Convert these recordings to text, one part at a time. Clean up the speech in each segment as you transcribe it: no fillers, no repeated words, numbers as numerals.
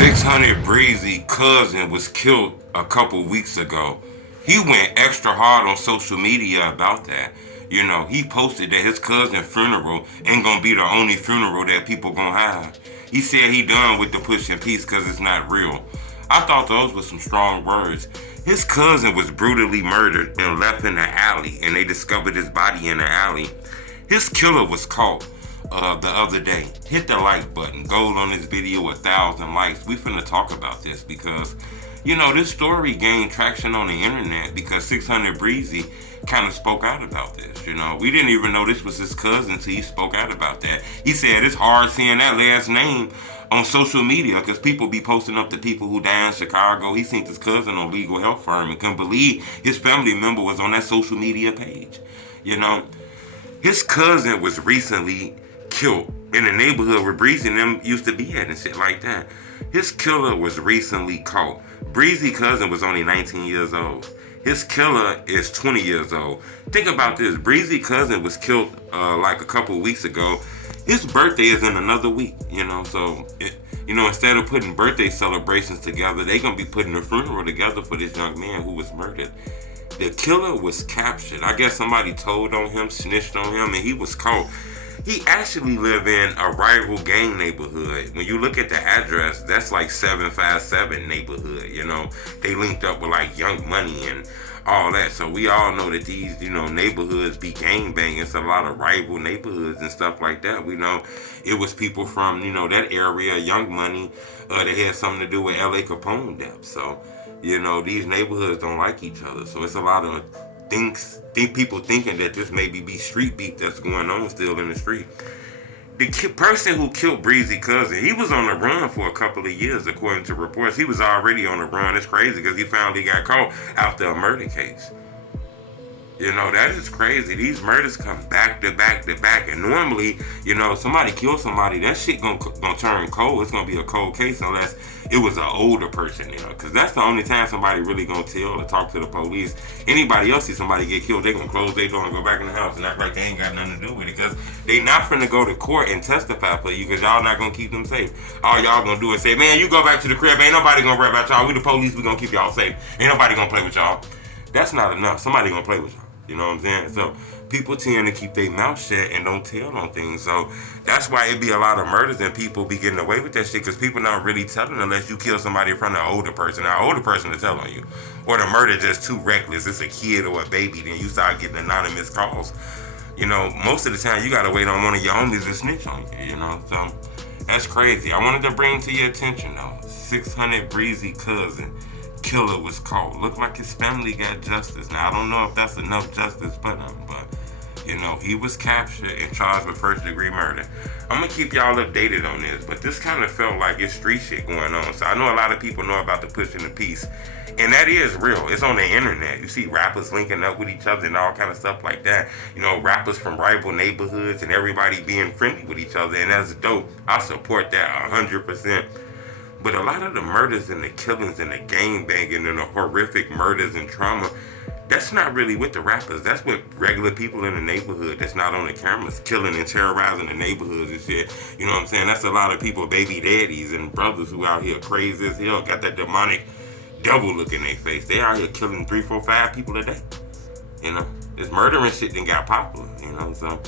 600 Breezy cousin was killed a couple weeks ago. He went extra hard on social media about that. He posted that his cousin's funeral ain't gonna be the only funeral that people gonna have. He said he done with the pushing peace because it's not real. I thought those were some strong words. His cousin was brutally murdered and left in the alley, and they discovered his body in the alley. His killer was caught the other day. Hit the like button. Gold on this video, 1,000 likes. We finna talk about this because, this story gained traction on the internet because 600 Breezy kind of spoke out about this. We didn't even know this was his cousin until he spoke out about that. He said it's hard seeing that last name on social media because people be posting up the people who died in Chicago. He seen his cousin on Legal Health Firm and couldn't believe his family member was on that social media page. His cousin was recently killed in the neighborhood where Breezy and them used to be at and shit like that. His killer was recently caught. Breezy's cousin was only 19 years old. His killer is 20 years old. Think about this. Breezy's cousin was killed like a couple of weeks ago. His birthday is in another week, so instead of putting birthday celebrations together, they gonna be putting a funeral together for this young man who was murdered. The killer was captured. I guess somebody told on him, snitched on him, and he was caught. He actually lived in a rival gang neighborhood. When you look at the address, that's like 757 neighborhood, They linked up with like Young Money and all that. So we all know that these, neighborhoods be gang banging. It's a lot of rival neighborhoods and stuff like that. We know it was people from, that area, Young Money, that had something to do with L.A. Capone death. So, these neighborhoods don't like each other. So it's a lot of people thinking that this maybe be street beef that's going on still in the street. The person who killed Breezy cousin, he was on the run for a couple of years, according to reports. He was already on the run. It's crazy because he finally got caught after a murder case. That is crazy. These murders come back to back to back. And normally, somebody kills somebody, that shit gonna turn cold. It's gonna be a cold case unless it was an older person, because that's the only time somebody really gonna tell or talk to the police. Anybody else see somebody get killed, they gonna close their door and go back in the house and act like they ain't got nothing to do with it, because they not finna go to court and testify for you, because y'all not gonna keep them safe. All y'all gonna do is say, man, you go back to the crib, ain't nobody gonna worry about y'all. We the police, we gonna keep y'all safe. Ain't nobody gonna play with y'all. That's not enough. Somebody gonna play with y'all. You know what I'm saying? So people tend to keep their mouth shut and don't tell on things. So that's why it be a lot of murders and people be getting away with that shit, because people not really telling unless you kill somebody in front of an older person. Now, an older person to tell on you. Or the murder just too reckless. It's a kid or a baby. Then you start getting anonymous calls. Most of the time you gotta wait on one of your homies to snitch on you, So that's crazy. I wanted to bring to your attention though. 600 Breezy cousin. Killer was caught. Looked like his family got justice. Now, I don't know if that's enough justice for them, but, he was captured and charged with first-degree murder. I'm going to keep y'all updated on this, but this kind of felt like it's street shit going on. So I know a lot of people know about the pushing the peace, and that is real. It's on the internet. You see rappers linking up with each other and all kind of stuff like that. Rappers from rival neighborhoods and everybody being friendly with each other, and that's dope. I support that 100%. But a lot of the murders and the killings and the gang banging and the horrific murders and trauma, that's not really with the rappers. That's with regular people in the neighborhood that's not on the cameras, killing and terrorizing the neighborhoods and shit. You know what I'm saying? That's a lot of people, baby daddies and brothers who out here crazy as hell, got that demonic devil look in their face. They out here killing 3, 4, 5 people a day. This murdering shit then got popular, so...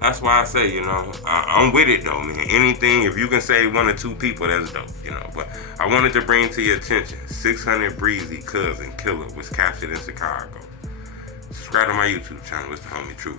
That's why I say, I'm with it though, man. Anything, if you can say 1 or 2 people, that's dope, But I wanted to bring to your attention, 600 Breezy cousin killer was captured in Chicago. Subscribe to my YouTube channel. It's the Homie Truth.